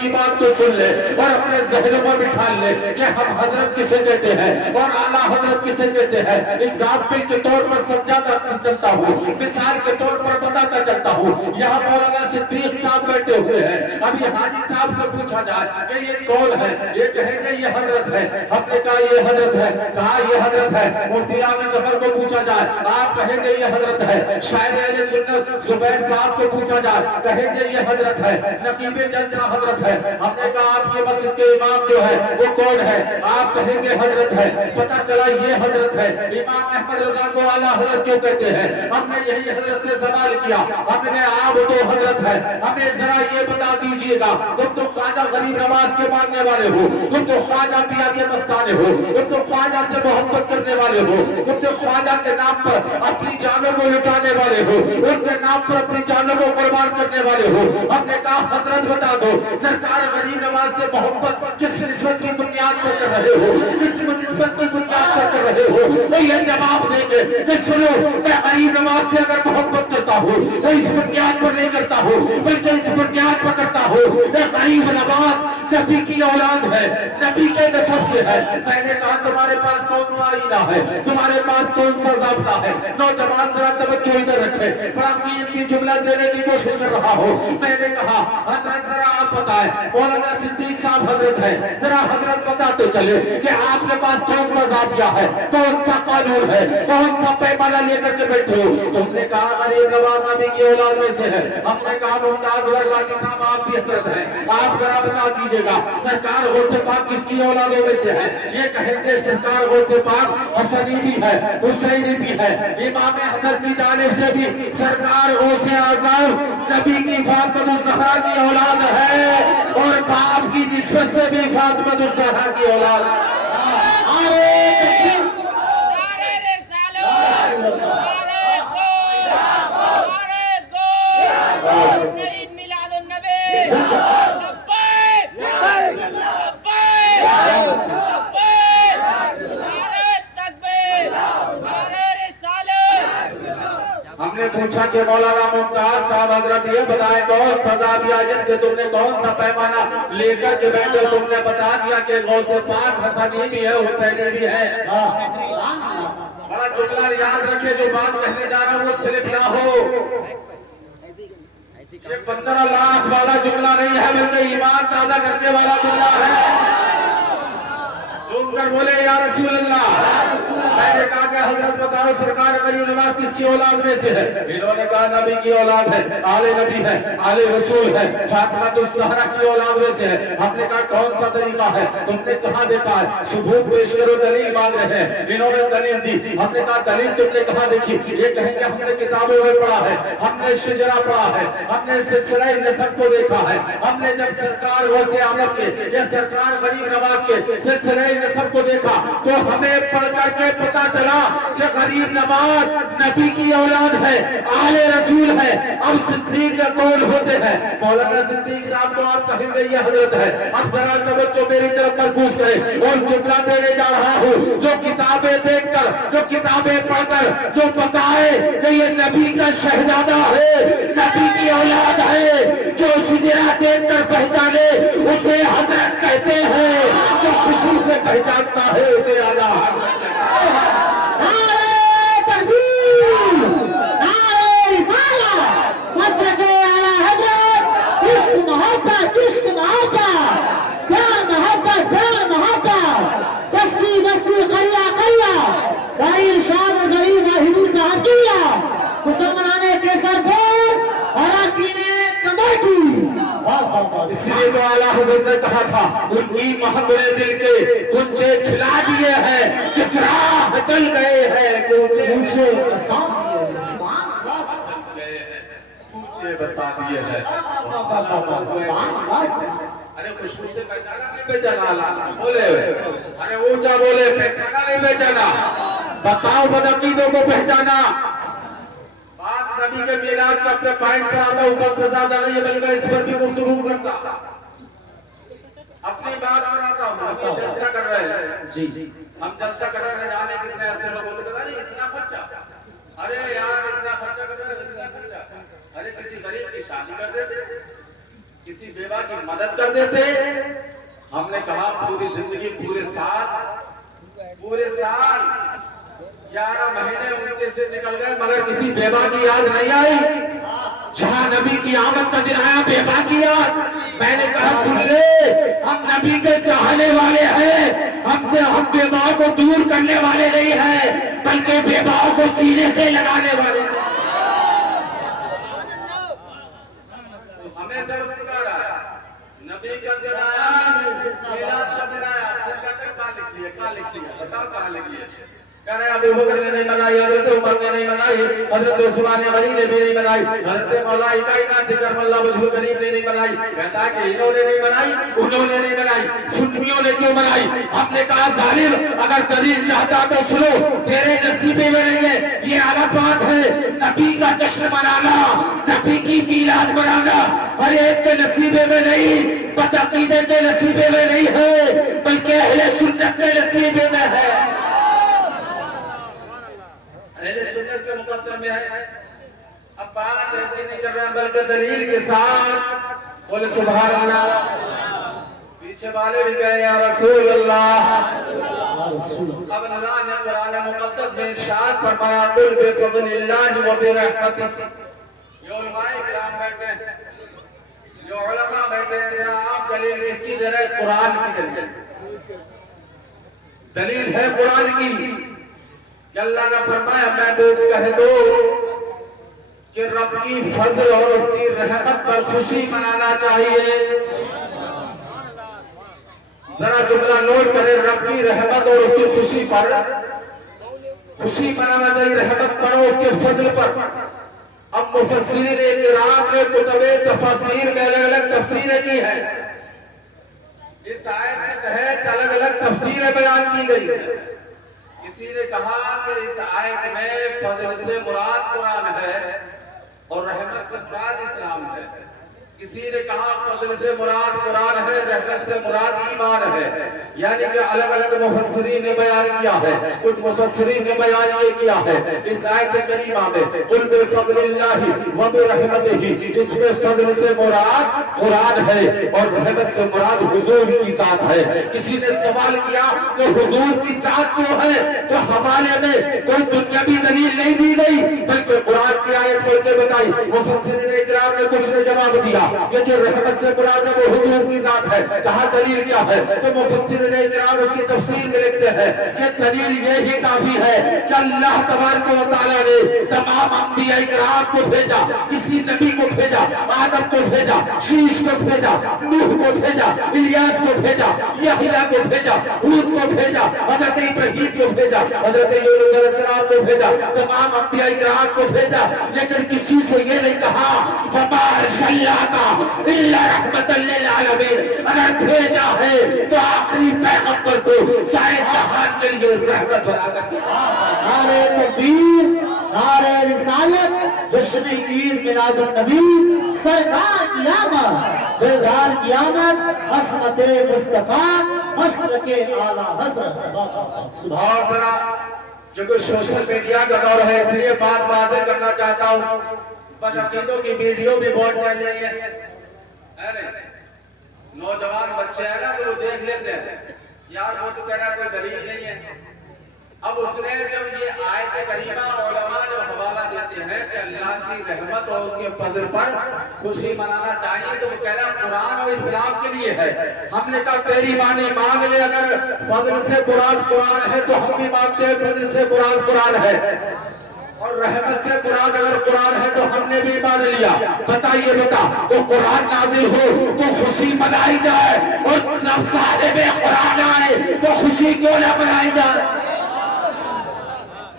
کی بات تو سن لے اور اپنے ذہنوں میں بٹھا لے کہ ہم حضرت کسے کہتے ہیں اور اعلیٰ حضرت کسے کہتے ہیں. ایگزامپل کے طور پر سمجھاتا چلتا ہوں, مثال کے طور پر بتاتا چلتا ہوں. یہاں مولانا صدیق صاحب بیٹھے ہوئے ہیں. ابھی حاجی صاحب سے پوچھا جائے کہ یہ کون ہے, یہ کہیں گے یہ حضرت ہے. ہم نے کہا یہ حضرت ہے, کہا یہ حضرت ہے. مفتی عامر ظفر کو پوچھا جائے, آپ کہیں گے یہ حضرت ہے. شاعر اہل سنت زبیر صاحب کو پوچھا جائے, کہیں گے یہ حضرت ہے. نقیب جلسہ حضرت ہے. ہم نے کہا آپ کے مسجد کے امام جو ہے وہ کون ہے, آپ کہیں گے حضرت ہے. پتہ چلا یہ حضرت ہے. امام احمد رضا کو اعلیٰ حضرت کیوں کہتے ہیں؟ ہم نے یہی حضرت سے سوال کیا, ہم نے آپ تو حضرت ہے, ہمیں ذرا یہ بتا دیجئے گا, تم تو خواجہ غریب نواز کے ماننے والے ہو, تم تو خواجہ پیا کے مستانے ہو, تم تو خواجہ سے محبت کرنے والے ہو, تم تو خواجہ کے نام پر اپنی جانوں کو لٹانے والے ہو, ان کے نام پر اپنی جانوں کو قربان کرنے والے ہو. ہم نے کہا حضرت بتا دو, سرکار غریب نواز سے محبت کس نسبت کی بنیاد پر کر رہے ہو, کس نسبت کی بنیاد پر کر رہے ہو؟ تو یہ جواب دیں گے کہ سنو, میں غریب نواز سے اگر محبت کرتا ہوں تو اس بنیاد پر نہیں کرتا ہوں, بلکہ اس بنیاد پر کرتا ہوں کہ غریب نواز نبی کی اولاد ہے, نبی کے نسب سے ہے. میں نے کہا تمہارے پاس کون سا آئینہ ہے, تمہارے پاس کون سا ضابطہ ہے؟ نوجوان ذرا توجہ ادھر رکھے, بڑا قیمتی جملہ دینے کی کوشش کر رہا ہوں. میں نے کہا حضرت ذرا آپ بتائیں, مولانا صدیق صاحب حضرت ہے, ذرا حضرت بتاتے چلے کہ آپ کے پاس کون سا ضابطہ ہے, کون سا قانون ہے, کون سا پیمانہ لے کر کے بیٹھے ہو؟ تم نے کہا غریب نواز نبی کی اولاد میں سے ہے. ہم نے کہا ممتاز ورغلانی صاحب آپ بھی حضرت ہیں, آپ ذرا بتا دیجئے گا سرکار غوث پاک کس کی اولادوں میں سے ہے؟ یہ کہیں گے سرکار غوث پاک حسنی بھی ہے, حسینی بھی ہے. امام حسن کی جانب سے بھی سرکار غوث اعظم نبی کی فاطمہ الزہرا کی اولاد ہے, اور باپ کی نسبت سے بھی فاطمہ الزہرا کی اولاد ہے. ہم نے پوچھا کہ مولانا ممتاز صاحب حضرت یہ بتائیں کون سا ضابطہ جس سے تم نے کون سا پیمانہ لے کر کے بیٹھے, تم نے بتا دیا کہ غوث پاک حسنی بھی ہے, حسینی بھی ہے. بڑا جملہ یاد رکھے, جو بات کہنے جا رہا ہوں وہ صرف نہ ہو, یہ 15 لاکھ والا جملہ نہیں ہے, بلکہ ایمان تازہ کرنے والا جملہ ہے. جھوم کر بولے یا رسول اللہ. میں نے کہا کہ حضرت بتاؤ سرکار غریب نواز کس کی اولاد میں سے ہے؟ انہوں نے کہا نبی کی اولاد ہے, آل نبی ہے, آل رسول ہے, فاطمہ الزہرا کی اولاد میں سے ہے. ہم نے کہا کون سا طریقہ ہے؟ تم نے کہاں دیکھا ہے؟ ثبوت پیش کرو, دلیل مانگ رہے ہیں. انہوں نے دلیل دی. ہم نے کہا دلیل تم نے کہاں دیکھی؟ یہ کہیں گے ہم نے کتابوں میں پڑھا ہے, ہم نے شجرہ پڑھا ہے, ہم نے سلسلہ نسب کو دیکھا ہے. ہم نے جب سرکار غوث اعظم کے یا سرکار غریب نواز کے سلسلہ نسب کو دیکھا تو ہمیں پڑھ کر کے پتا چلا کہ غریب نواز نبی کی اولاد ہے, آل رسول ہے. اب صدیق کا قول ہوتے ہیں, مولانا صدیق صاحب تو آپ کہیں گے یہ حضرت ہے. اب ذرا توجہ میری طرف مرکوز کریں, اور جملہ دینے جا رہا ہوں جو کتابیں دیکھ کر, جو کتابیں پڑھ کر جو بتائے کہ یہ نبی کا شہزادہ ہے, نبی کی اولاد ہے, جو شجرہ دیکھ کر پہچانے اسے حضرت کہتے ہیں, جو خوشبو سے پہچانتا ہے اسے اعلیٰ حضرت کہتے ہیں. اس لیے تو اعلیٰ حضرت نے کہا تھا ان کی محبت نے دل کے کنچے کھلا دیے ہیں, جس راہ چل گئے ہیں کنچے بسا دیے ہیں. ارے خوشبو سے پہچانا نہیں پہچانا, بولے ارے اونچا بولے پہچانا نہیں پہچانا, بتاؤ بدعقیدوں کو پہچانا. بات نبی کے میلاد کا اپنے پوائنٹ پر آتا, اوپر فضادہ نہیں ہے بلکہ اس پر بھی گفتگو کرتا. اپنی بات پر آتا ہوں, ہم جلسہ کر رہے ہیں جی, ہم جلسہ کر رہے ہیں, جانے کتنے ایسے لوگ ہوتے ہیں اتنا خرچہ, ارے یار اتنا خرچہ کر رہے ہیں, اتنا خرچہ, ارے کسی غریب کی شادی کر دیتے, کسی بیوہ کی مدد کر دیتے. ہم نے کہا پوری زندگی پورے سال 11 مہینے ان کے سے نکل گئے مگر کسی بیوہ کی یاد نہیں آئی. جہاں نبی کی آمد کا دن آیا بیوہ کی یاد. میں نے کہا سن لے ہم نبی کے چاہنے والے ہیں, ہم بیوہ کو دور کرنے والے نہیں ہیں بلکہ بیوہ کو سینے سے لگانے والے ہیں. ہمیں سب سکھا رہا ہے نبی کا دن آیا میلاد کا دن آیا کہاں لکھی ہے بتاؤ کہاں لکھی ہے. کہہ رہے ابو بکر نے نہیں منائی, حضرت عمر نے نہیں منائی, حضرت عثمان غنی نے بھی نہیں منائی, حضرت مولا کائنات کرم اللہ وجہ کریم نے نہیں منائی. کہتا ہے کہ انہوں نے نہیں منائی انہوں نے نہیں منائی سنیوں نے کیوں منائی. ہم نے کہا ظالم اگر دلیل چاہتا تو سنو تیرے نصیبے میں نہیں ہے, یہ الگ بات ہے. نبی کا جشن منانا نبی کی میلاد منانا ہر ایک کے نصیبے میں نہیں, بدعقیدے کے نصیبے میں نہیں ہے بلکہ اہل سنت کے نصیبے میں ہے. اہل سنت کے مقدر میں ہے. اب بات ایسی نہیں کر رہے ہیں بلکہ دلیل کے ساتھ بولے سبحان اللہ. پیچھے والے بھی کہے یا رسول اللہ. اب اللہ نے قرآن مقدس میں ارشاد فرمایا قل بفضل اللہ وبرحمتہ. یہ علماء کرام بیٹھے ہیں, جو علماء بیٹھے ہیں, آپ دلیل کس کی دے رہے ہیں؟ قرآن کی دلیل ہے قرآن کی. کہ اللہ نے فرمایا محبوب کہہ دو کہ رب کی فضل اور اس کی رحمت پر خوشی منانا چاہیے. ذرا جملہ نوٹ کریں, رب کی رحمت اور اس کی خوشی پر خوشی منانا چاہیے, رحمت پر اور اس کے فضل پر. اب مفسرین کرام نے کتب تفاسیر میں الگ الگ تفسیریں کی ہیں. اس آیت کے تحت الگ الگ تفسیریں بیان کی گئی ہیں. کسی نے کہا کہ اس آیت میں فضل سے مراد قرآن ہے اور رحمت سے مراد اسلام ہے. کسی نے کہا فضل سے مراد قرآن ہے, رحمت سے مراد ایمان ہے. یعنی کہ الگ الگ مفسرین نے بیان کیا ہے. کچھ مفسرین نے بیان یہ کیا ہے اس آیت کریمہ میں قل بفضل اللہ وبرحمتہ, اس میں فضل سے مراد قرآن ہے اور رحمت سے مراد حضور کی ذات ہے. کسی نے سوال کیا کہ حضور کی ذات کیوں ہے, تو حوالے میں کوئی دنیاوی دلیل نہیں دی گئی بلکہ قرآن کی آیت پڑھ کے بتائی. مفسرین کرام نے کچھ نے جواب دیا کہ جو رحمت سے مراد ہے وہ حضور کی ذات ہے. کہا دلیل کیا ہے, تو مفسرین کرام اس کی تفسیر میں لکھتے ہیں کہ دلیل یہی کافی ہے کہ اللہ تبارک و تعالیٰ نے تمام انبیاء کرام کو بھیجا, کسی نبی کو بھیجا, آدم کو بھیجا, شیش کو بھیجا, نوح کو بھیجا, الیاس کو بھیجا, یحییٰ کو بھیجا, ہود کو بھیجا, حضرت ابراہیم کو بھیجا, حضرت یونس علیہ السلام کو بھیجا, تمام انبیاء کرام کو بھیجا. لیکن کسی سے یہ نہیں کہا فما ارسلناک الا رحمۃ للعالمین, اگر بھیجا ہے تو آخری پیغمبر کو سارے جہان کے لیے رحمت بنا کر دیا. نعرہ تکبیر, نعرہ رسالت, جشن عید میلاد النبی, سرکار کی آمد, بیدار کی آمد, عصمت مصطفیٰ, مسلک اعلیٰ حضرت. اور ذرا کیونکہ سوشل میڈیا کا دور ہے اس لیے بات واضح کرنا چاہتا ہوں. بدعقیدوں کی ویڈیو بھی بہت چل رہی ہے. نوجوان بچے ہیں نا تو وہ دیکھ لیتے ہیں یار وہ تو کہہ رہا ہے کوئی دلیل نہیں ہے. اب اس نے جب یہ آیت کریمہ علماء جو حوالہ دیتے ہیں کہ اللہ کی رحمت اور اس کے فضل پر خوشی منانا چاہیے تو وہ کہہ رہا ہے قرآن اور اسلام کے لیے ہے. ہم نے کہا تیری معنی مانگ لے, اگر فضل سے مراد قرآن ہے تو ہم بھی مانگتے ہیں فضل سے مراد قرآن ہے اور رحمت سے مراد اگر قرآن ہے تو ہم نے بھی مان لیا. بتائیے بیٹا تو قرآن نازل ہو تو خوشی منائی جائے اور صاحب قرآن آئے تو خوشی کیوں نہ منائی جائے.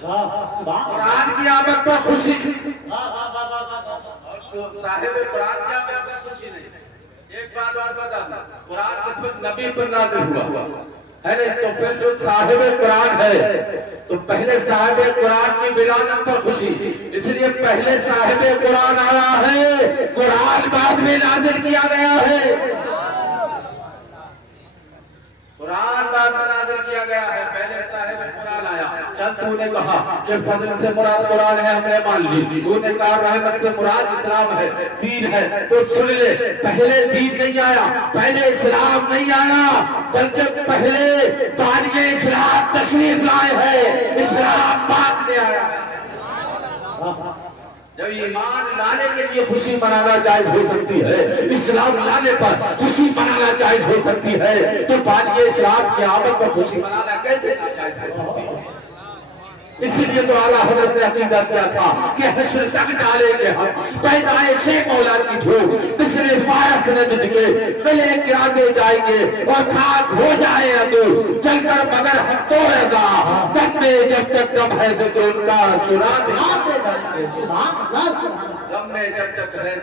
قرآن کی آمد پر خوشی اور صاحب قرآن کی آمد پر خوشی نہیں. ایک بات اور بتا دوں, قرآن کس پر نبی پر نازل ہوا ہے نہیں, تو پھر جو صاحب قرآن ہے تو پہلے صاحب قرآن کی ولادت پر خوشی, اس لیے پہلے صاحب قرآن آیا ہے, قرآن بعد میں نازل کیا گیا ہے. قرآن بعد میں نازل کیا گیا ہے, پہلے صاحب قرآن آیا. چند تو نے کہا کہ فضل سے مراد قرآن ہے ہم نے مان لی، تو نے کہا رحمت سے مراد اسلام ہے، دین ہے، تو سن لے پہلے دین نہیں آیا، پہلے اسلام نہیں آیا، بلکہ پہلے بانی اسلام تشریف لائے ہیں، اسلام بعد میں آیا ہے۔ جب ایمان لانے کے لیے خوشی منانا جائز ہو سکتی ہے، اسلام لانے پر خوشی منانا جائز ہو سکتی ہے، تو بانی اسلام کی آمد پر خوشی منانا کیسے ناجائز ہو سکتی ہے؟ اسی لیے تو اعلیٰ حضرت نے عقیدہ کیا تھا کہ حشر تک ڈالیں گے ہم پیدائش مولا کی دھوپ، مثل فارس نجد کے قلعے کے آگے جائیں گے اور خاک ہو جائے ادو چل کر مگر ہم تو رضا، دم میں جب تک دم ہے ذکر ان کا سنا دے، دم میں جب تک ہے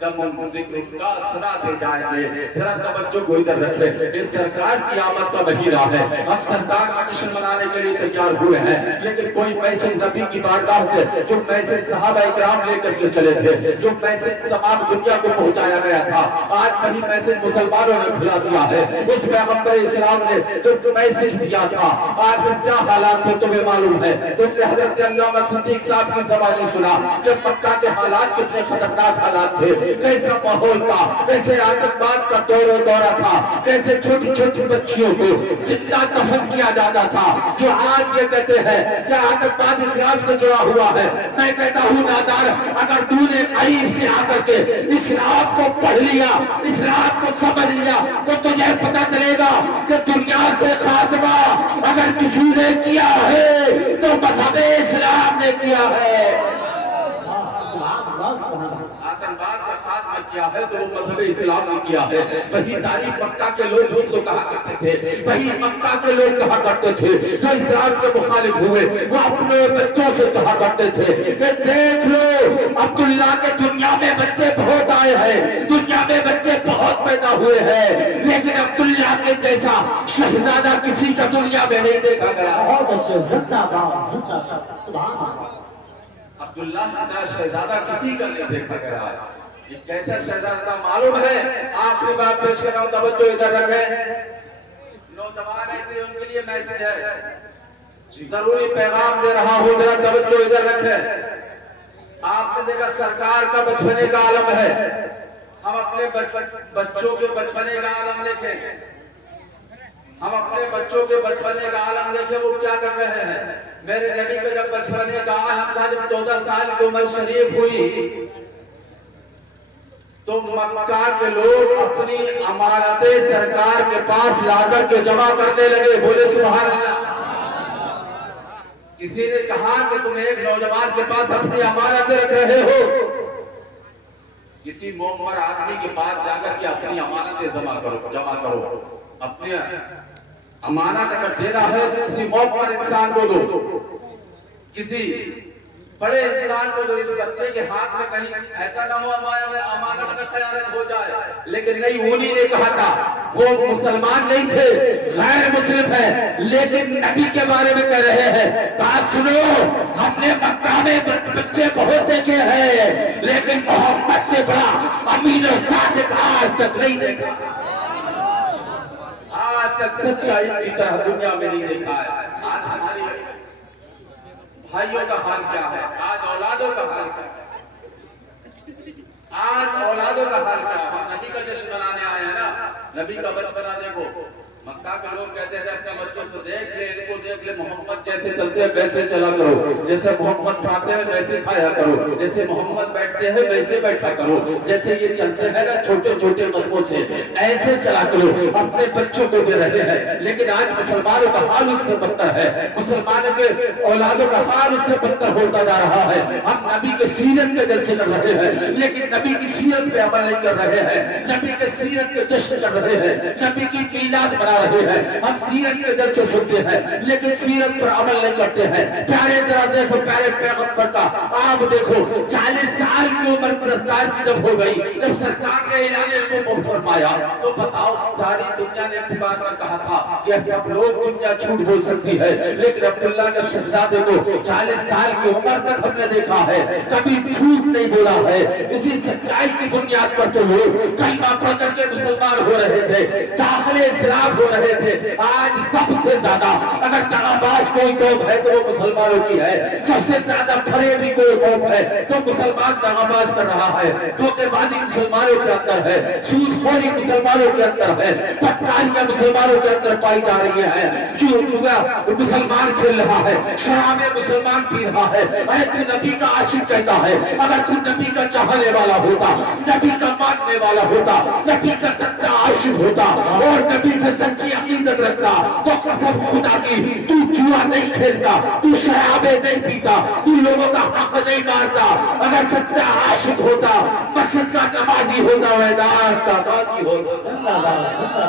دم ان ذکر ان کا سنا دے جائیں گے۔ ذرا توجہ کو ادھر رکھیں، اس سرکار کی آمد کا مہینہ ہے، ہم سرکار کا جشن منانے کے لیے تیار ہوئے ہیں، لیکن کوئی میسج نبی کی بارگاہ سے جو میسج صحابہ اکرام لے کر کے چلے تھے، جو میسج تمام دنیا کو پہنچایا گیا تھا، آج وہی میسج مسلمانوں نے پھیلا دیا ہے۔ اس پیغمبر اسلام نے جو میسج دیا تھا، آج کیا حالات میں تمہیں معلوم ہے؟ تم نے حضرت علامہ صدیق صاحب کی زبانی سنا کہ مکہ کے حالات کتنے خطرناک حالات تھے، کیسا ماحول تھا، کیسے آتنکواد کا دور و دورہ تھا، کیسے چھوٹی چھوٹی بچیوں کو زندہ دفن کیا جاتا تھا، جو آج یہ کہتے ہیں کہ آتنکواد اسلام سے جڑا ہوا ہے۔ میں کہتا ہوں نادار، اگر تو نے قریب سے آ کر کے اسلام کو پڑھ لیا، اسلام کو سمجھ لیا، تو تجھے پتا چلے گا کہ دنیا سے خاتمہ اگر کسی نے کیا ہے تو مذہب اسلام نے کیا ہے۔ آتنکواد کا خاتمہ کیا ہے تو وہ مذہب اسلام نے کیا ہے۔ وہی تاریخ مکہ کے لوگ تو کہا کرتے تھے، وہی مکہ کے لوگ کہا کرتے تھے جو اسلام کے مخالف ہوئے، وہ اپنے بچوں سے کہا کرتے تھے کہ دیکھ لو عبداللہ کے دنیا میں بچے بہت آئے ہیں، دنیا میں بچے بہت پیدا ہوئے ہیں، لیکن عبداللہ کے جیسا شہزادہ کسی کا دنیا میں نہیں دیکھا گیا۔ بہت اچھے، زندہ باد، زندہ باد، سبحان اللہ۔ عبداللہ کا شہزادہ کسی کا نہیں دیکھا گیا ہے۔ یہ کیسا شہزادہ معلوم ہے؟ آخری بات پیش کر رہا ہوں، توجہ ادھر رکھیں۔ نوجوان ایسے ان کے لیے میسج ہے، ضروری پیغام دے رہا ہوں، ذرا توجہ ادھر رکھیں۔ آپ نے دیکھا سرکار کا بچپنے کا عالم ہے، ہم اپنے بچوں کے بچپنے کا عالم دیکھیں، ہم اپنے بچوں کے بچپنے کا عالم دیکھیں وہ کیا کر رہے ہیں۔ میرے نبی کا جب بچپنے کا عالم تھا، جب 14 سال کی عمر شریف ہوئی تو مکہ کے لوگ اپنی امانتیں سرکار کے پاس لا کر کے جمع کرنے لگے، بولے سبحان اللہ۔ کسی نے کہا کہ تم ایک نوجوان کے پاس اپنی امانتیں رکھ رہے ہو، کسی معمر آدمی کے پاس جا کر کے اپنی امانتیں جمع کرو، اپنی امانت اگر دینا ہے کسی معمر انسان کو دو، کسی بڑے انسان کو جو اس بچے کے ہاتھ میں کہیں ایسا نہ ہو امانت میں خیانت ہو جائے، لیکن نہیں، انہی نے کہا تھا، وہ مسلمان نہیں تھے، غیر مسلم ہے، لیکن نبی کے بارے میں کہہ رہے ہیں، بات سنو، ہم نے مکہ میں بچے بہت دیکھے ہیں، لیکن محمد سے بڑا امین و صادق آج تک نہیں دیکھا، آج تک سچائی کی طرح دنیا میں نہیں دیکھا ہے۔ آج ہماری بھائیوں کا حال کیا ہے، آج اولادوں کا حال کیا ہے، آج اولادوں کا حال کیا ہے۔ ہم نبی کا جشن منانے آئے ہیں نا، نبی کا بچپنا دیکھو، مکہ کے لوگ کہتے تھے اپنے بچوں سے دیکھ لے، ان کو دیکھ لے، محمد جیسے چلتے ہیں ویسے چلا کرو، جیسے محمد کھاتے ہیں ویسے کھایا کرو، جیسے محمد بیٹھتے ہیں ویسے بیٹھا کرو، جیسے یہ چلتے ہیں نا چھوٹے چھوٹے قدموں سے ایسے چلا کرو، اپنے بچوں کو دے رہے ہیں۔ لیکن آج مسلمانوں کا حال اس سے بدتر ہے، مسلمانوں کے اولادوں کا حال اس سے بدتر ہوتا جا رہا ہے۔ ہم نبی کے سیرت کے جلسے کر رہے ہیں، لیکن نبی کی سیرت پہ عمل نہیں کر رہے ہیں، نبی کے سیرت کے جشن کر رہے ہیں، نبی کی میلاد بنا رہے ہیں، ہم سیرت کے جلسے سنتے ہیں لیکن سیرت پر عمل نہیں کرتے ہیں۔ پیارے ذرا دیکھو پیارے پیغمبر کا آپ دیکھو، 40 سال کی عمر سرکار کی جب ہو گئی، جب سرکار نے اعلان نبوت فرمایا تو بتاؤ ساری دنیا نے پکار کر کہا تھا کہ سب لوگ دنیا جھوٹ بول سکتی ہے، لیکن عبداللہ کے شہزادے کو 40 سال کی عمر تک ہم نے دیکھا ہے کبھی جھوٹ نہیں بولا ہے۔ اسی سچائی کی بنیاد پر تو لوگ کلمہ پڑھ کر کے مسلمان ہو رہے تھے، داخل اسلام ہو رہے تھے. آج سب سے زیادہ اگر دغاباز کوئی قوم ہے تو وہ مسلمانوں کی ہے. سب سے زیادہ فریبی کوئی قوم ہے تو مسلمان دغاباز کر رہا ہے. دھوکے بازی مسلمانوں کے اندر ہے, سود خوری مسلمانوں کے اندر ہے, پٹکاریاں مسلمانوں کے اندر پائی جا رہی ہیں. جوا مسلمان کھیل رہا ہے, شرابیں مسلمان پی رہا ہے. اے تو نبی کا عاشق کہتا ہے, اگر تو نبی کا چاہنے والا ہوتا, نبی کا ماننے والا ہوتا, نبی کا سچا عاشق ہوتا اور نبی سے سچی عقیدت رکھتا تو قسم خدا کی تو جوا نہیں کھیلتا, تو شرابیں نہیں پیتا, تو لوگوں کا حق نہیں مارتا. اگر سچا عاشق ہوتا, مسجد کا نمازی ہوتا, میدان کا غازی ہوتا.